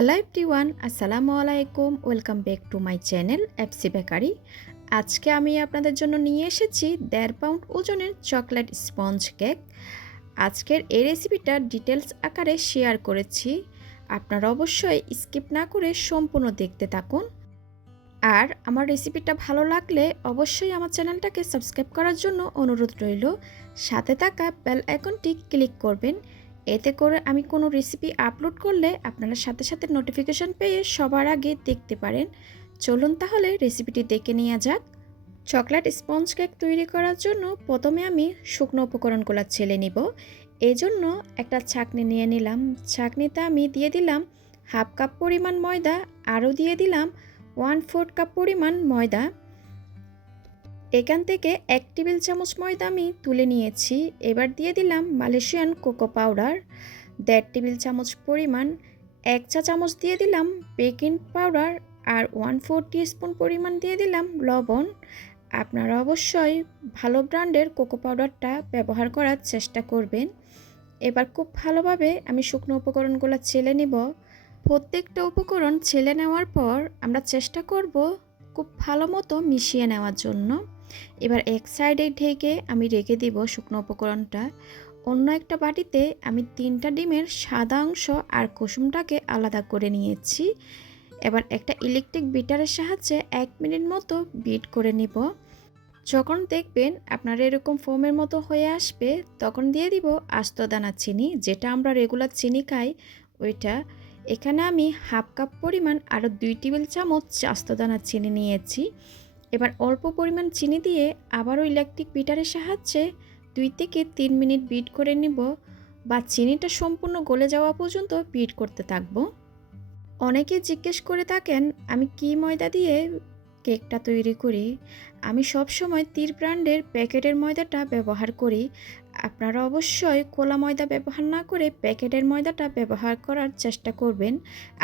Hello everyone, আসসালামু আলাইকুম। Welcome back to my channel FC bakery. আজকে আমি আপনাদের জন্য নিয়ে এসেছি 1.5 পাউন্ড ওজনের চকলেট স্পঞ্জ কেক। আজকের এই রেসিপিটা ডিটেলস আকারে শেয়ার করেছি। আপনারা অবশ্যই স্কিপ না করে সম্পূর্ণ দেখতে থাকুন। আর আমার রেসিপিটা ভালো লাগলে অবশ্যই আমার চ্যানেলটাকে সাবস্ক্রাইব করার জন্য অনুরোধ রইল। সাথে থাকা বেল আইকনটি ক্লিক করবেন। এতে করে আমি কোনো রেসিপি আপলোড করলে আপনারা সাথে সাথে নোটিফিকেশন পেয়ে সবার আগে দেখতে পারেন। চলুন তাহলে রেসিপিটি দেখে নেওয়া যাক। চকলেট স্পঞ্জ কেক তৈরি করার জন্য প্রথমে আমি শুকনো উপকরণগুলো ছেলে নিব। এই জন্য একটা ছাঁকনি নিয়ে নিলাম। ছাঁকনিতে আমি দিয়ে দিলাম 1/2 কাপ পরিমাণ ময়দা, আরও দিয়ে দিলাম 1/4 কাপ পরিমাণ ময়দা। এখান থেকে 1 টেবিল চামচ ময়দা আমি তুলে নিয়েছি। এবার দিয়ে দিলাম মালয়েশিয়ান কোকো পাউডার 1.5 টেবিল চামচ পরিমাণ। 1 চা চামচ দিয়ে দিলাম বেকিং পাউডার আর 1/4 টিস্পুন পরিমাণ দিয়ে দিলাম লবণ। আপনারা অবশ্যই ভালো ব্র্যান্ডের কোকো পাউডারটা ব্যবহার করার চেষ্টা করবেন। এবার খুব ভালোভাবে আমি শুকনো উপকরণগুলো ছেলে নিব। প্রত্যেকটা উপকরণ ছেলে নেওয়ার পর আমরা চেষ্টা করব খুব ভালো মতো মিশিয়ে নেওয়ার জন্য। এবার এক সাইডে ঢেকে আমি রেখে দিব শুকনো উপকরণটা। অন্য একটা বাটিতে আমি 3টা ডিমের সাদা অংশ আর কুসুমটাকে আলাদা করে নিয়েছি। এবার একটা ইলেকট্রিক বিটারের সাহায্যে 1 মিনিট মতো বিট করে নিব। যখন দেখবেন আপনার এরকম ফোমের মতো হয়ে আসবে, তখন দিয়ে দিব আস্ত দানা চিনি, যেটা আমরা রেগুলার চিনি খাই ওইটা। এখানে আমি 1/2 কাপ পরিমাণ আরও 2 টেবিল চামচ আস্ত দানা চিনি নিয়েছি। এবার অল্প পরিমাণ চিনি দিয়ে আবারও ইলেকট্রিক বিটারের সাহায্যে 2 থেকে 3 মিনিট বিট করে নিব, বা চিনিটা সম্পূর্ণ গলে যাওয়া পর্যন্ত বিট করতে থাকব। অনেকে জিজ্ঞেস করে থাকেন আমি কি ময়দা দিয়ে কেকটা তৈরি করি। আমি সবসময় তীর ব্র্যান্ডের প্যাকেটের ময়দাটা ব্যবহার করি। আপনারা অবশ্যই খোলা ময়দা ব্যবহার না করে প্যাকেটের ময়দাটা ব্যবহার করার চেষ্টা করবেন।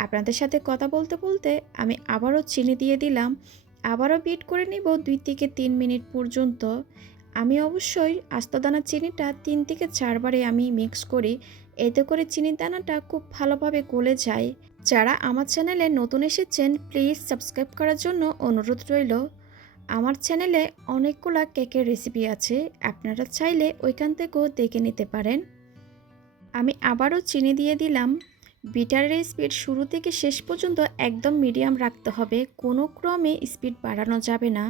আপনাদের সাথে কথা বলতে বলতে আমি আবারও চিনি দিয়ে দিলাম। আবারও বিট করে নিব 2 থেকে 3 মিনিট পর্যন্ত। আমি অবশ্যই আস্ত দানা চিনিটা 3 থেকে 4 বারে আমি মিক্স করি। এতে করে চিনির দানাটা খুব ভালোভাবে গলে যায়। যারা আমার চ্যানেলে নতুন এসেছেন প্লিজ সাবস্ক্রাইব করার জন্য অনুরোধ রইল। আমার চ্যানেলে অনেকগুলো কেকের রেসিপি আছে, আপনারা চাইলে ওইখান থেকেও দেখে নিতে পারেন। আমি আবারও চিনি দিয়ে দিলাম। বিটারের স্পিড শুরু থেকে শেষ পর্যন্ত একদম মিডিয়াম রাখতে হবে, কোনো ক্রমে স্পিড বাড়ানো যাবে না।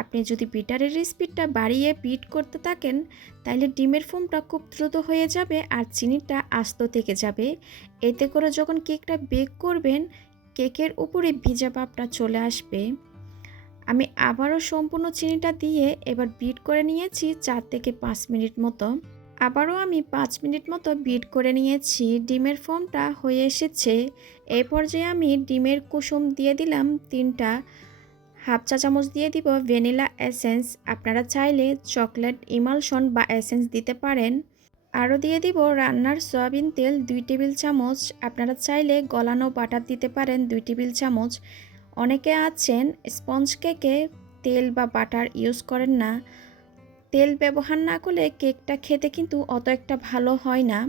আপনি যদি বিটারের স্পিডটা বাড়িয়ে বিট করতে থাকেন তাহলে ডিমের ফোমটা খুব দ্রুত হয়ে যাবে আর চিনিটা আস্ত থেকে যাবে। এতে করে যখন কেকটা বেক করবেন কেকের উপরে ভিজা ভাবটা চলে আসবে। আমি আবারও সম্পূর্ণ চিনিটা দিয়ে এবার বিট করে নিয়েছি 4 থেকে 5 মিনিট মতো। আবারও আমি 5 মিনিট মতো বিট করে নিয়েছি। ডিমের ফোমটা হয়ে এসেছে। এই পর্যায়ে আমি ডিমের কুসুম দিয়ে দিলাম 3টা। 1/2 চা চামচ দিয়ে দিব ভ্যানিলা এসেন্স। আপনারা চাইলে চকলেট ইমালশন বা এসেন্স দিতে পারেন। আরও দিয়ে দিব রান্নার সয়াবিন তেল 2 টেবিল চামচ। আপনারা চাইলে গলানো বাটার দিতে পারেন 2 টেবিল চামচ। অনেকে আছেন স্পঞ্জ কেকে তেল বা বাটার ইউজ করেন না। তেল ব্যবহার না করলে কেকটা খেতে কিন্তু অত একটা ভালো হয় না।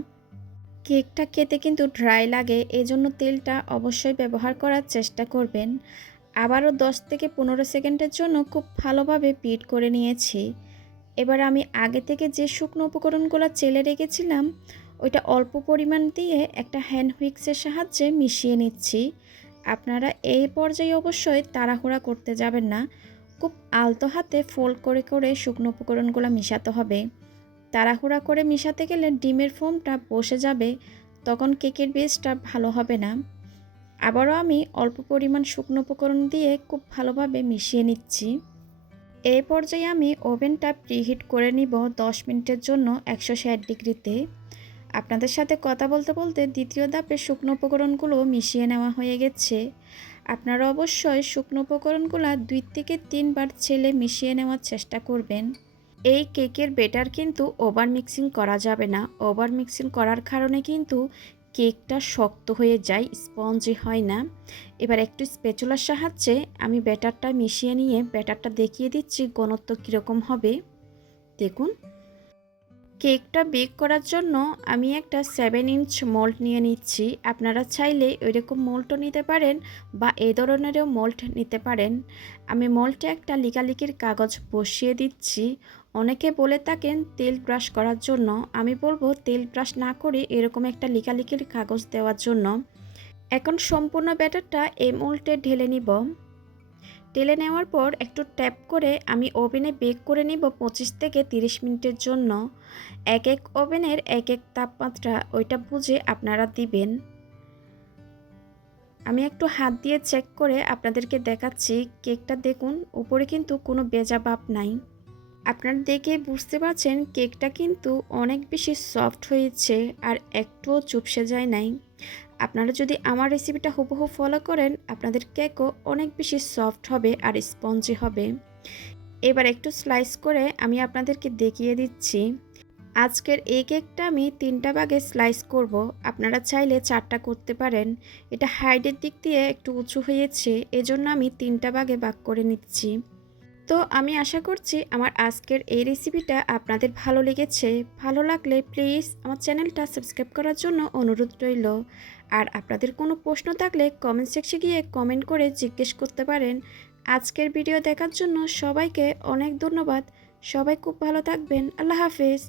কেকটা খেতে কিন্তু ড্রাই লাগে, এজন্য তেলটা অবশ্যই ব্যবহার করার চেষ্টা করবেন। আবারও 10 থেকে 15 সেকেন্ডের জন্য খুব ভালোভাবে বিট করে নিয়েছি। এবার আমি আগে থেকে যে শুকনো উপকরণগুলো চেলে রেখেছিলাম ওইটা অল্প পরিমাণ দিয়ে একটা হ্যান্ড হুইক্সের সাহায্যে মিশিয়ে নিচ্ছি। আপনারা এই পর্যায়ে অবশ্যই তাড়াহুড়া করতে যাবেন না, খুব আলতো হাতে ফোল্ড করে করে শুকনো উপকরণগুলো মিশাতে হবে। তাড়াহুড়া করে মিশাতে গেলে ডিমের ফোমটা বসে যাবে, তখন কেকের বেসটা ভালো হবে না। আবারও আমি অল্প পরিমাণ শুকনো উপকরণ দিয়ে খুব ভালোভাবে মিশিয়ে নিচ্ছি। এই পর্যায়ে আমি ওভেনটা প্রিহিট করে নিব 10 মিনিটের জন্য 160 ডিগ্রিতে। আপনাদের সাথে কথা বলতে বলতে দ্বিতীয় ধাপে শুকনো উপকরণগুলো মিশিয়ে নেওয়া হয়ে গেছে। আপনারা অবশ্যই শুকনো উপকরণগুলো 2 থেকে 3 বার ছেলে মিশিয়ে নেওয়ার চেষ্টা করবেন। এই কেকের ব্যাটার কিন্তু ওভার মিক্সিং করা যাবে না। ওভার মিক্সিং করার কারণে কিন্তু কেকটা শক্ত হয়ে যায়, স্পঞ্জি হয় না। এবার একটু স্প্যাচুলার সাহায্যে আমি ব্যাটারটা মিশিয়ে নিয়ে ব্যাটারটা দেখিয়ে দিচ্ছি ঘনত্ব কীরকম হবে। দেখুন কেকটা বেক করার জন্য আমি একটা 7 ইঞ্চ মোল্ড নিয়ে নিচ্ছি। আপনারা চাইলে ওইরকম মোল্ডও নিতে পারেন বা এই ধরনেরও মোল্ড নিতে পারেন। আমি মোল্ডে একটা লিকালিকির কাগজ বসিয়ে দিচ্ছি। অনেকে বলে থাকেন তেল ব্রাশ করার জন্য, আমি বলবো তেল ব্রাশ না করে এরকম একটা লিকালিকির কাগজ দেওয়ার জন্য। এখন সম্পূর্ণ ব্যাটারটা এই মোল্ডে ঢেলে নিব। ঢেলে নেওয়ার পর একটু ট্যাপ করে আমি ওভেনে বেক করে নিব 25 থেকে 30 মিনিটের জন্য। এক এক ওভেনের এক এক তাপমাত্রা, ওইটা বুঝে আপনারা দিবেন। আমি একটু হাত দিয়ে চেক করে আপনাদেরকে দেখাচ্ছি। কেকটা দেখুন, উপরে কিন্তু কোনো ভেজা ভাব নাই। আপনারা দেখে বুঝতে পারছেন কেকটা কিন্তু অনেক বেশি সফট হয়েছে আর একটুও চুপসে যায় নাই। আপনারা যদি আমার রেসিপিটা হুবহু ফলো করেন, আপনাদের কেকও অনেক বেশি সফট হবে আর স্পঞ্জি হবে। এবার একটু স্লাইস করে আমি আপনাদেরকে দেখিয়ে দিচ্ছি। আজকের এই কেকটা আমি 3টা ভাগে স্লাইস করব। আপনারা চাইলে 4টা করতে পারেন। এটা হাইটের দিক দিয়ে একটু উঁচু হয়েছে, এজন্য আমি 3টা ভাগে ভাগ করে নিচ্ছি। তো আমি আশা করছি আমার আজকের এই রেসিপিটা আপনাদের ভালো লেগেছে। ভালো লাগলে প্লিজ আমার চ্যানেলটা সাবস্ক্রাইব করার জন্য অনুরোধ রইল। আর আপনাদের কোনো প্রশ্ন থাকলে কমেন্ট সেকশনে গিয়ে কমেন্ট করে জিজ্ঞেস করতে পারেন। আজকের ভিডিও দেখার জন্য সবাইকে অনেক ধন্যবাদ। সবাই খুব ভালো থাকবেন। আল্লাহ হাফেজ।